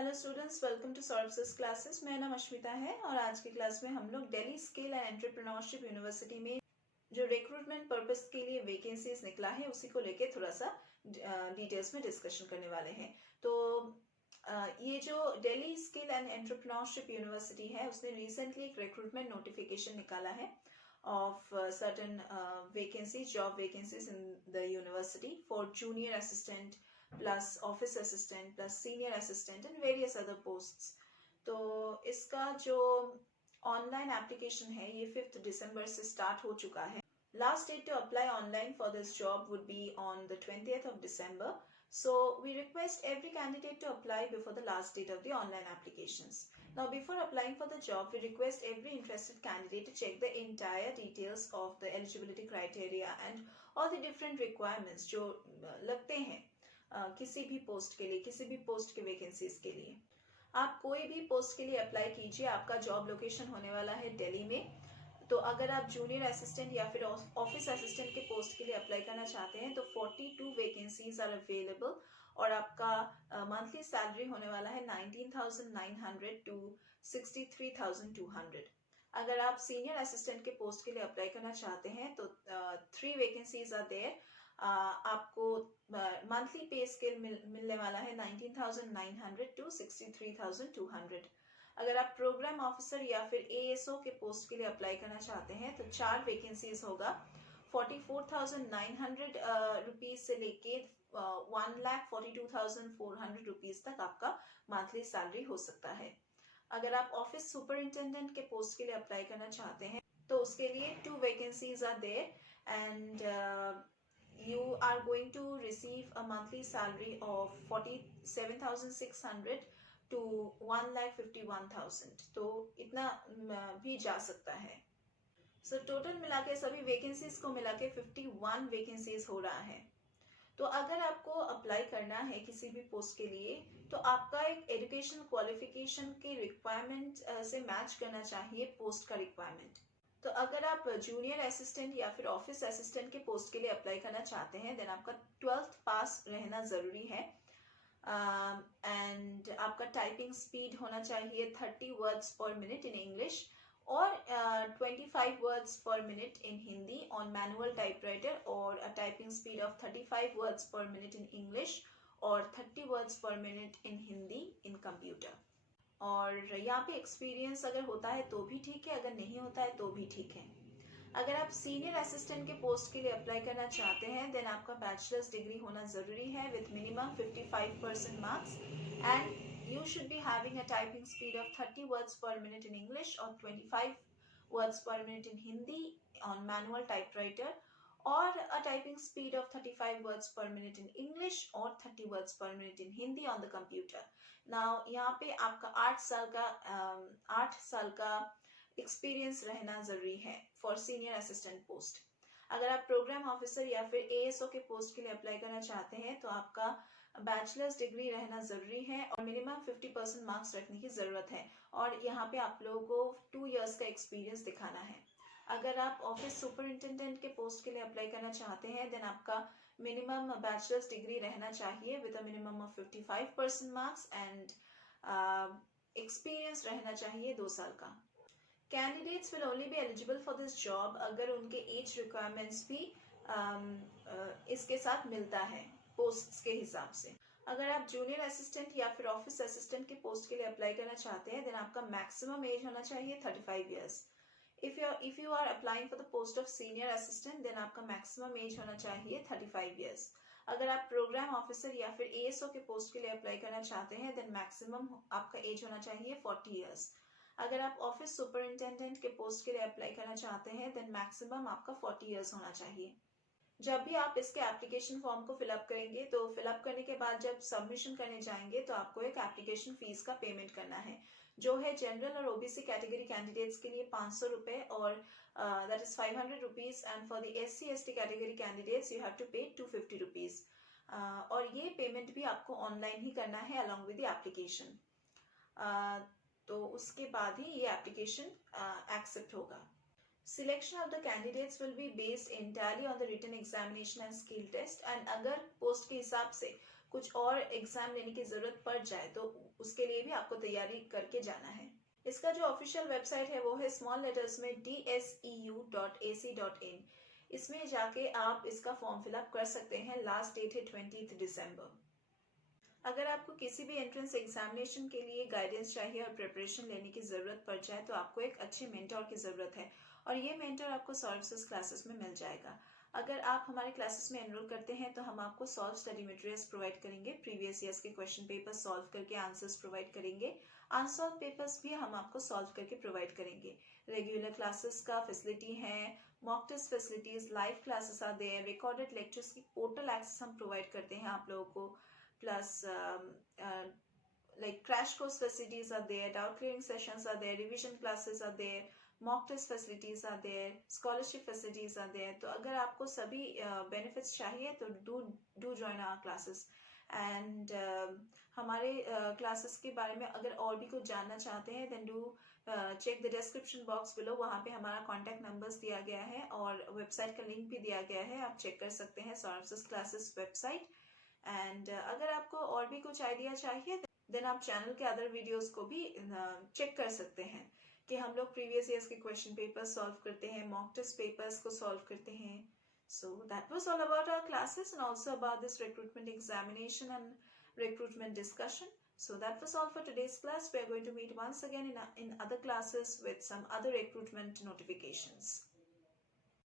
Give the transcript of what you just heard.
Hello students, welcome to solves classes. मेरा नाम अश्मिता है और आज की क्लास में हम लोग Delhi skill and entrepreneurship university में जो रिक्रूटमेंट पर्पस के लिए वैकेंसीज निकला है उसी को लेके थोड़ा सा डिटेल्स में डिस्कशन करने वाले हैं। तो ये जो Delhi skill and entrepreneurship university है उसने रिसेंटली एक रिक्रूटमेंट नोटिफिकेशन निकाला है of certain vacancies, job vacancies in the university for junior assistant plus office assistant plus senior assistant and various other posts. तो इसका जो ऑनलाइन एप्लीकेशन है ये 5 दिसंबर से स्टार्ट हो चुका है। Last date to apply online for this job would be on the 20th of December. So we request every candidate to apply before the last date of the online applications. Now, before applying for the job, we request every interested candidate to check the entire details of the eligibility criteria and all the different requirements जो लगते हैं किसी भी post के लिए, किसी भी post के वैकेंसीज के लिए। आप कोई भी पोस्ट के लिए अप्लाई कीजिए। आपका जॉब लोकेशन होने वाला है दिल्ली में। तो अगर आप जूनियर असिस्टेंट या फिर ऑफिस असिस्टेंट के पोस्ट के लिए अप्लाई करना चाहते हैं तो 42 वैकेंसीज आर अवेलेबल और आपका मंथली सैलरी होने वाला है 19,900 टू 63,200। अगर आप सीनियर असिस्टेंट के पोस्ट के लिए अप्लाई करना चाहते हैं तो 3 वैकेंसीज आर देयर। आपको मंथली पे स्केल मिलने वाला है 19,900 टू 63,200। अगर आप प्रोग्राम ऑफिसर या फिर एएसओ के पोस्ट के लिए अप्लाई करना चाहते हैं तो 4 वैकेंसीज होगा। 44,900 रुपीज से लेके 1,42,400 रुपीज तक आपका मंथली सैलरी हो सकता है। अगर आप ऑफिस सुपरिंटेंडेंट के पोस्ट के लिए अप्लाई करना चाहते हैं तो उसके लिए 2 vacancies are there and you are going to receive a monthly salary of 47,600 to 1,51,000। तो इतना भी जा सकता है। सो टोटल मिला के सभी वैकेंसीज को मिला के 51 वैकेंसीज हो रहा है। तो अगर आपको अप्लाई करना है किसी भी पोस्ट के लिए तो आपका एक एजुकेशन क्वालिफिकेशन के रिक्वायरमेंट से मैच करना चाहिए पोस्ट का रिक्वायरमेंट। तो अगर आप जूनियर असिस्टेंट या फिर ऑफिस असिस्टेंट के पोस्ट के लिए अप्लाई करना चाहते हैं देन आपका 12th पास रहना ज़रूरी है एंड आपका टाइपिंग स्पीड होना चाहिए 30 words per minute in English और 25 words per minute in Hindi on manual typewriter और a typing speed of 35 words per minute in English और 30 words per minute in Hindi in computer. और यहाँ पे एक्सपीरियंस अगर होता है तो भी ठीक है, अगर नहीं होता है तो भी ठीक है। अगर आप सीनियर असिस्टेंट के पोस्ट के लिए अप्लाई करना चाहते हैं देन आपका बैचलर्स डिग्री होना ज़रूरी है with minimum 55% marks and you should be having a typing speed of 30 words per minute in English और 25 words per minute in Hindi on manual typewriter और a typing speed of 35 words per minute in English और 30 words per minute in Hindi on the computer. Now यहाँ पे आपका 8 साल का experience रहना जरूरी है फॉर सीनियर असिस्टेंट पोस्ट। अगर आप प्रोग्राम ऑफिसर या फिर एएसओ के पोस्ट के लिए अप्लाई करना चाहते हैं तो आपका बैचलर्स डिग्री रहना जरूरी है और मिनिमम 50% मार्क्स रखने की जरूरत है और यहाँ पे आप लोगों को 2 इयर्स का एक्सपीरियंस दिखाना है। अगर आप ऑफिस सुपरिंटेंडेंट के पोस्ट के लिए अप्लाई करना चाहते हैं देन आपका मिनिमम बैचलर्स डिग्री रहना चाहिए with a minimum of 55% marks and experience रहना चाहिए 2 साल का। Candidates will only be eligible for this job अगर उनके एज रिक्वायरमेंट्स भी इसके साथ मिलता है पोस्ट्स के हिसाब से। अगर आप जूनियर असिस्टेंट या फिर ऑफिस असिस्टेंट के पोस्ट के लिए अप्लाई करना चाहते हैं देन आपका मैक्सिमम एज होना चाहिए 35 years. If you are applying for the post of senior assistant then आपका maximum age होना चाहिए 35 years। अगर आप प्रोग्राम ऑफिसर या फिर एएसओ के पोस्ट के लिए अप्लाई करना चाहते हैं देन मैक्सिमम आपका एज होना चाहिए 40 years। अगर आप ऑफिस सुपरिंटेंडेंट के पोस्ट के लिए अप्लाई करना चाहते हैं देन मैक्सिमम आपका 40 years होना चाहिए। जब भी आप इसके एप्लीकेशन फॉर्म को फिलअप करेंगे तो फिलअप करने के बाद जब सबमिशन करने जाएंगे तो आपको एक एप्लीकेशन फीस का पेमेंट करना है जो है जनरल और ओबीसी कैटेगरी कैंडिडेट्स के लिए 500 रुपए और that is 500 rupees and for the SC ST category candidates you have to pay 250 rupees और ये पेमेंट भी आपको ऑनलाइन ही करना है अलॉन्ग विद द एप्लीकेशन। तो उसके बाद ही ये एप्लीकेशन एक्सेप्ट होगा। Selection of the candidates will be based entirely on the written examination and skill test and अगर पोस्ट के हिसाब से कुछ और एग्जाम लेने की जरूरत पड़ जाए तो उसके लिए भी आपको तैयारी करके जाना है। इसका जो ऑफिशियल वेबसाइट है वो है स्मॉल लेटर्स में dseu.ac.in। इसमें जाके आप इसका फॉर्म फिलअप कर सकते हैं। लास्ट डेट है 20 दिसंबर। अगर आपको किसी भी एंट्रेंस एग्जामिनेशन के लिए गाइडेंस चाहिए और प्रिपरेशन लेने की जरूरत पड़ जाए तो आपको एक अच्छे मेंटर की जरूरत है और ये मेंटर आपको सॉल्व क्लासेस में मिल जाएगा। अगर आप हमारे क्लासेस में एनरोल करते हैं तो हम आपको सॉल्व स्टडी मटेरियल्स प्रोवाइड करेंगे, प्रीवियस ईयर्स के क्वेश्चन पेपर सॉल्व करके आंसर्स प्रोवाइड करेंगे, अनसॉल्व पेपर्स भी हम आपको सॉल्व करके प्रोवाइड करेंगे। रेगुलर क्लासेस का फैसिलिटी है, mock test facilities, live classes are there, recorded lectures की पोर्टल एक्सेस हम प्रोवाइड करते हैं आप लोगों को, plus like crash course facilities are there, doubt clearing sessions are there, revision classes are there, mock test facilities are there, scholarship facilities are there। तो अगर आपको सभी benefits चाहिए तो do join our classes and हमारे classes के बारे में अगर और भी कुछ जानना चाहते हैं then do check the description box below। वहाँ पे हमारा contact numbers दिया गया है और website का link भी दिया गया है, आप check कर सकते हैं सौरभ क्लासेस वेबसाइट। एंड अगर आपको और भी कुछ आइडिया चाहिए देन आप चैनल के अदर वीडियोस को भी चेक कर सकते हैं कि हम लोग प्रीवियस ईयर्स के क्वेश्चन पेपर सॉल्व करते हैं, मॉक टेस्ट पेपर्स को सॉल्व करते हैं। So that was all about our classes and also about this recruitment examination and recruitment discussion. So that was all for today's class. We are going to meet once again in other classes with some other recruitment notifications.